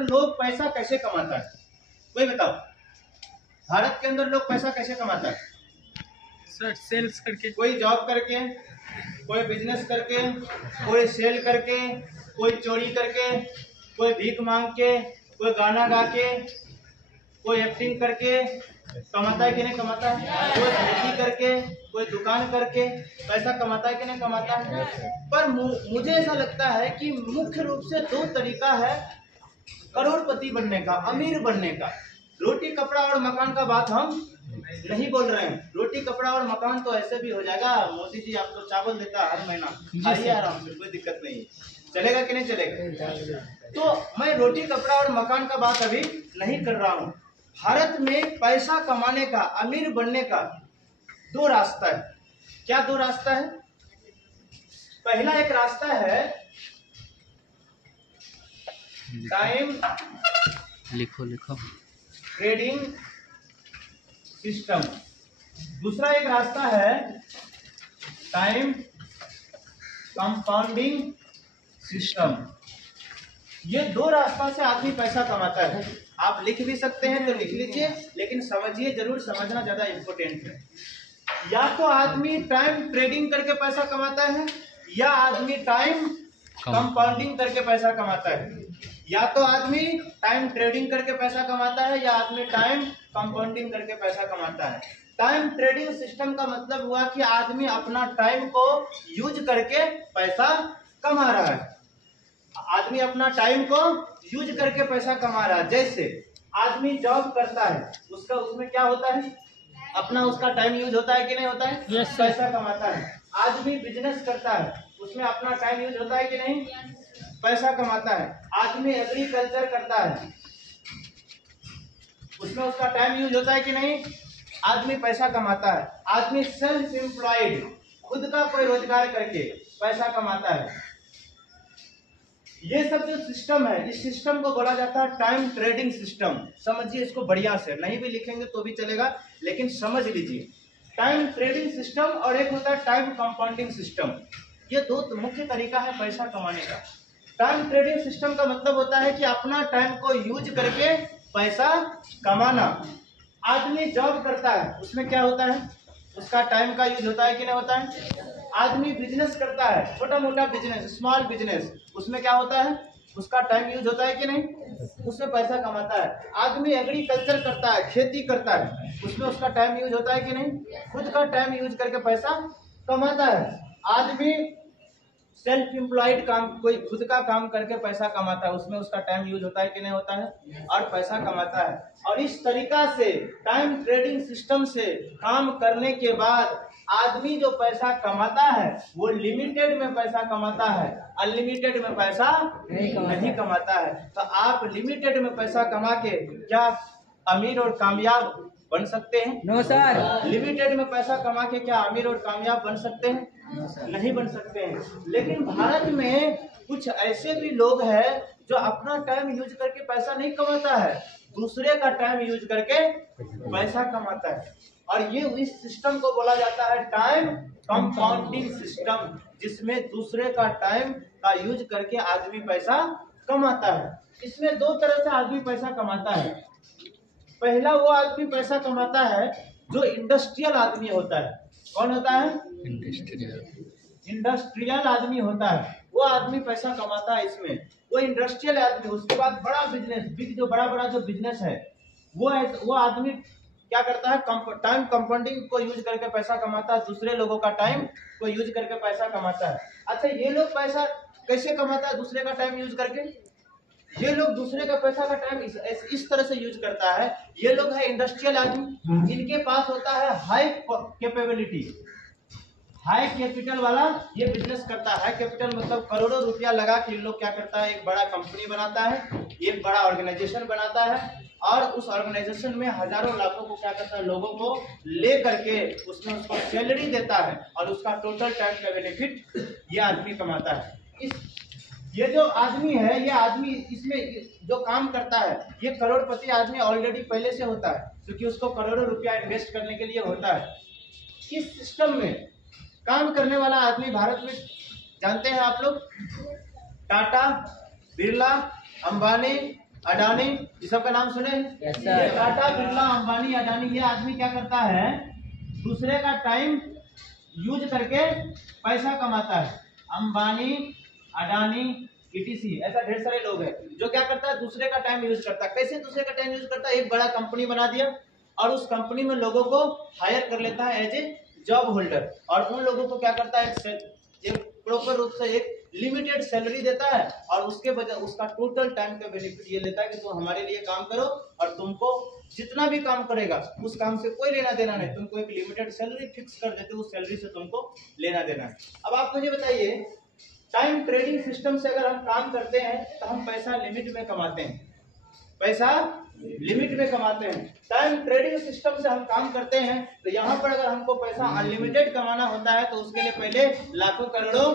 लोग पैसा कैसे कमाता है, कोई बताओ। भारत के अंदर लोग पैसा कैसे कमाता है? सर सेल्स करके, कोई जॉब करके, कोई बिजनेस करके, कोई सेल करके, कोई चोरी करके, कोई भीख मांग के, कोई गाना गा के, कोई एक्टिंग करके कमाता है कि नहीं कमाता है? कोई खेती करके, कोई दुकान करके पैसा कमाता है कि नहीं कमाता है? पर मुझे ऐसा लगता है कि मुख्य रूप से दो तरीका है करोड़पति बनने का, अमीर बनने का। रोटी कपड़ा और मकान का बात हम नहीं बोल रहे हैं। रोटी कपड़ा और मकान तो ऐसे भी हो जाएगा। मोदी जी आपको चावल देता है हर महीना, खाइए आराम से, कोई दिक्कत नहीं। चलेगा कि नहीं चलेगा? तो मैं रोटी कपड़ा और मकान का बात अभी नहीं कर रहा हूँ। भारत में पैसा कमाने का, अमीर बनने का दो रास्ता है। क्या दो रास्ता है? पहला एक रास्ता है टाइम लिखो ट्रेडिंग सिस्टम। दूसरा एक रास्ता है टाइम कंपाउंडिंग सिस्टम। ये दो रास्ता से आदमी पैसा कमाता है। आप लिख भी सकते हैं तो लिख लीजिए, लेकिन समझिए जरूर, समझना ज्यादा इंपॉर्टेंट है। या तो आदमी टाइम ट्रेडिंग करके पैसा कमाता है, या आदमी टाइम कंपाउंडिंग करके पैसा कमाता है। या तो आदमी टाइम ट्रेडिंग करके पैसा कमाता है, या आदमी टाइम कंपाउंडिंग करके पैसा कमाता है। टाइम ट्रेडिंग सिस्टम का मतलब हुआ कि आदमी अपना टाइम को यूज करके पैसा कमा रहा है। आदमी अपना टाइम को यूज करके पैसा कमा रहा है। जैसे आदमी जॉब करता है, उसमें क्या होता है? अपना उसका टाइम यूज होता है कि नहीं होता है? Yes, पैसा कमाता है। आदमी बिजनेस करता है, उसमें अपना टाइम यूज होता है कि नहीं? पैसा कमाता है। आदमी एग्रीकल्चर करता है, उसमें उसका टाइम यूज होता है कि नहीं? आदमी पैसा कमाता है। आदमी सेल्फ एम्प्लॉयड, खुद का कोई रोजगार करके पैसा कमाता है। ये सब जो सिस्टम है, इस सिस्टम को बोला जाता है टाइम ट्रेडिंग सिस्टम। समझिए इसको बढ़िया से, नहीं भी लिखेंगे तो भी चलेगा, लेकिन समझ लीजिए। टाइम ट्रेडिंग सिस्टम और एक होता है टाइम कंपाउंडिंग सिस्टम। ये दो मुख्य तरीका है पैसा कमाने का। टाइम ट्रेडिंग सिस्टम का मतलब होता है कि अपना टाइम को यूज करके पैसा कमाना। आदमी जॉब करता है, उसमें क्या होता है? उसका टाइम का यूज होता है कि नहीं होता है? आदमी बिजनेस करता है, छोटा मोटा बिजनेस, स्मॉल बिजनेस, उसमें क्या होता है? उसका टाइम यूज होता है कि नहीं? उसमें पैसा कमाता है। आदमी एग्रीकल्चर करता है, खेती करता है, उसमें उसका टाइम यूज होता है कि नहीं? खुद का टाइम यूज करके पैसा कमाता है। आदमी सेल्फ एम्प्लॉयड काम, कोई खुद का काम करके पैसा कमाता है, उसमें उसका टाइम यूज होता है कि नहीं होता है? और पैसा कमाता है। और इस तरीका से टाइम ट्रेडिंग सिस्टम से काम करने के बाद आदमी जो पैसा कमाता है वो लिमिटेड में पैसा कमाता है, अनलिमिटेड में पैसा नहीं कमाता है। तो आप लिमिटेड में पैसा कमा के क्या अमीर और कामयाब बन सकते हैं? No sir. लिमिटेड में पैसा कमा के क्या अमीर और कामयाब बन सकते हैं? नहीं बन सकते हैं। लेकिन भारत में कुछ ऐसे भी लोग हैं जो अपना टाइम यूज करके पैसा नहीं कमाता है, दूसरे का टाइम यूज करके पैसा कमाता है। और ये इस सिस्टम को बोला जाता है टाइम कंपाउंडिंग सिस्टम, जिसमें दूसरे का टाइम का यूज करके आदमी पैसा कमाता है। इसमें दो तरह से आदमी पैसा कमाता है। पहला वो आदमी पैसा कमाता है जो इंडस्ट्रियल आदमी होता है। कौन होता है? इंडस्ट्रियल आदमी होता है, वो आदमी पैसा कमाता है इसमें, वो इंडस्ट्रियल आदमी। उसके बाद बड़ा बिजनेस, जो बड़ा जो बिजनेस है, वो आदमी क्या करता है? टाइम कंपाउंडिंग को यूज करके पैसा कमाता है, दूसरे लोगों का टाइम को यूज करके पैसा कमाता है। अच्छा, ये लोग पैसा कैसे कमाता है? दूसरे का टाइम यूज करके। ये लोग दूसरे का पैसा का टाइम इस तरह से यूज करता है। ये लोग है इंडस्ट्रियल आदमी, इनके पास होता है हाई कैपेबिलिटी, हाई कैपिटल वाला ये बिजनेस करता है। कैपिटल मतलब करोड़ों रुपया लगा के इन लोग क्या करता है? एक बड़ा कंपनी बनाता है, एक बड़ा ऑर्गेनाइजेशन बनाता है, और उस ऑर्गेनाइजेशन में हजारों लाखों को क्या करता है? लोगों को ले करके उसमें उसको सैलरी देता है, और उसका टोटल टाइम का बेनिफिट ये आदमी कमाता है। ये जो आदमी है, ये आदमी इसमें जो काम करता है, ये करोड़पति आदमी ऑलरेडी पहले से होता है, क्योंकि उसको करोड़ों रुपया इन्वेस्ट करने के लिए होता है। इस सिस्टम में काम करने वाला आदमी भारत में जानते हैं आप लोग? टाटा, बिरला, अंबानी, अडानी, ये सबका नाम सुने? Yes, sir. ये टाटा, बिरला, अंबानी, अडानी, ये आदमी क्या करता है? दूसरे का टाइम यूज करके पैसा कमाता है। अंबानी, अडानी, ETC, ऐसा ढेर सारे लोग हैं जो क्या करता है? दूसरे का टाइम यूज करता है। कैसे दूसरे का टाइम यूज करता है? एक बड़ा कंपनी बना दिया और उस कंपनी में लोगों को हायर कर लेता है एज ए जॉब होल्डर, और उन लोगों को क्या करता है? एक प्रॉपर रूप से एक लिमिटेड सैलरी देता है और उसके वजह उसका टोटल टाइम का बेनिफिट ये लेता है कि तुम हमारे लिए काम करो और तुमको जितना भी काम करेगा उस काम से कोई लेना देना नहीं, तुमको एक लिमिटेड सैलरी फिक्स कर देते, उस सैलरी से तुमको लेना देना है। अब आप मुझे बताइए, टाइम ट्रेडिंग सिस्टम से अगर हम काम करते हैं तो हम पैसा लिमिट में कमाते हैं, पैसा लिमिट में कमाते हैं। टाइम ट्रेडिंग सिस्टम से हम काम करते हैं तो यहाँ पर अगर हमको पैसा अनलिमिटेड कमाना होता है तो उसके लिए पहले लाखों करोड़ों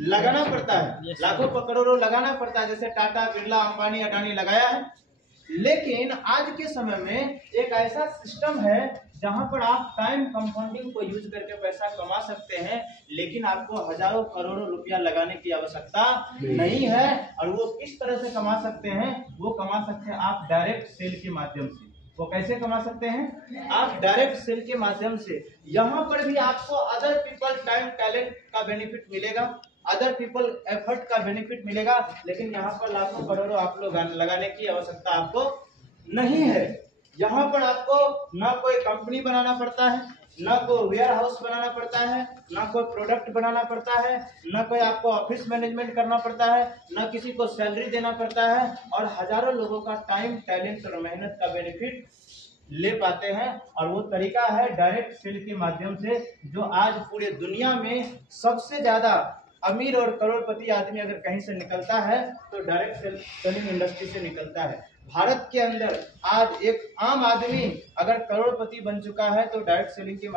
लगाना पड़ता है, लाखों करोड़ों लगाना पड़ता है, जैसे टाटा, बिरला, अंबानी, अडानी लगाया है। लेकिन आज के समय में एक ऐसा सिस्टम है जहां पर आप टाइम कंपाउंडिंग को यूज करके पैसा कमा सकते हैं, लेकिन आपको हजारों करोड़ों रुपया लगाने की आवश्यकता नहीं है। और वो किस तरह से कमा सकते हैं? वो कमा सकते हैं आप डायरेक्ट सेल के माध्यम से। वो कैसे कमा सकते हैं? आप डायरेक्ट सेल के माध्यम से। यहाँ पर भी आपको अदर पीपल टाइम टैलेंट का बेनिफिट मिलेगा, अदर पीपल एफर्ट का बेनिफिट मिलेगा, लेकिन यहाँ पर लाखों करोड़ों आप लोग लगाने की आवश्यकता आपको नहीं है। यहाँ पर आपको ना कोई कंपनी बनाना पड़ता है, ना कोई वेयर हाउस बनाना पड़ता है, ना कोई प्रोडक्ट बनाना पड़ता है, ना कोई आपको ऑफिस मैनेजमेंट करना पड़ता है, ना किसी को सैलरी देना पड़ता है, और हजारों लोगों का टाइम, टैलेंट और मेहनत का बेनिफिट ले पाते हैं। और वो तरीका है डायरेक्ट सेल के माध्यम से, जो आज पूरे दुनिया में सबसे ज्यादा अमीर और करोड़पति आदमी अगर कहीं से निकलता है तो डायरेक्ट सेलिंग इंडस्ट्री से निकलता है। भारत के अंदर आज एक आम आदमी अगर करोड़पति बन चुका है तो डायरेक्ट सेलिंग के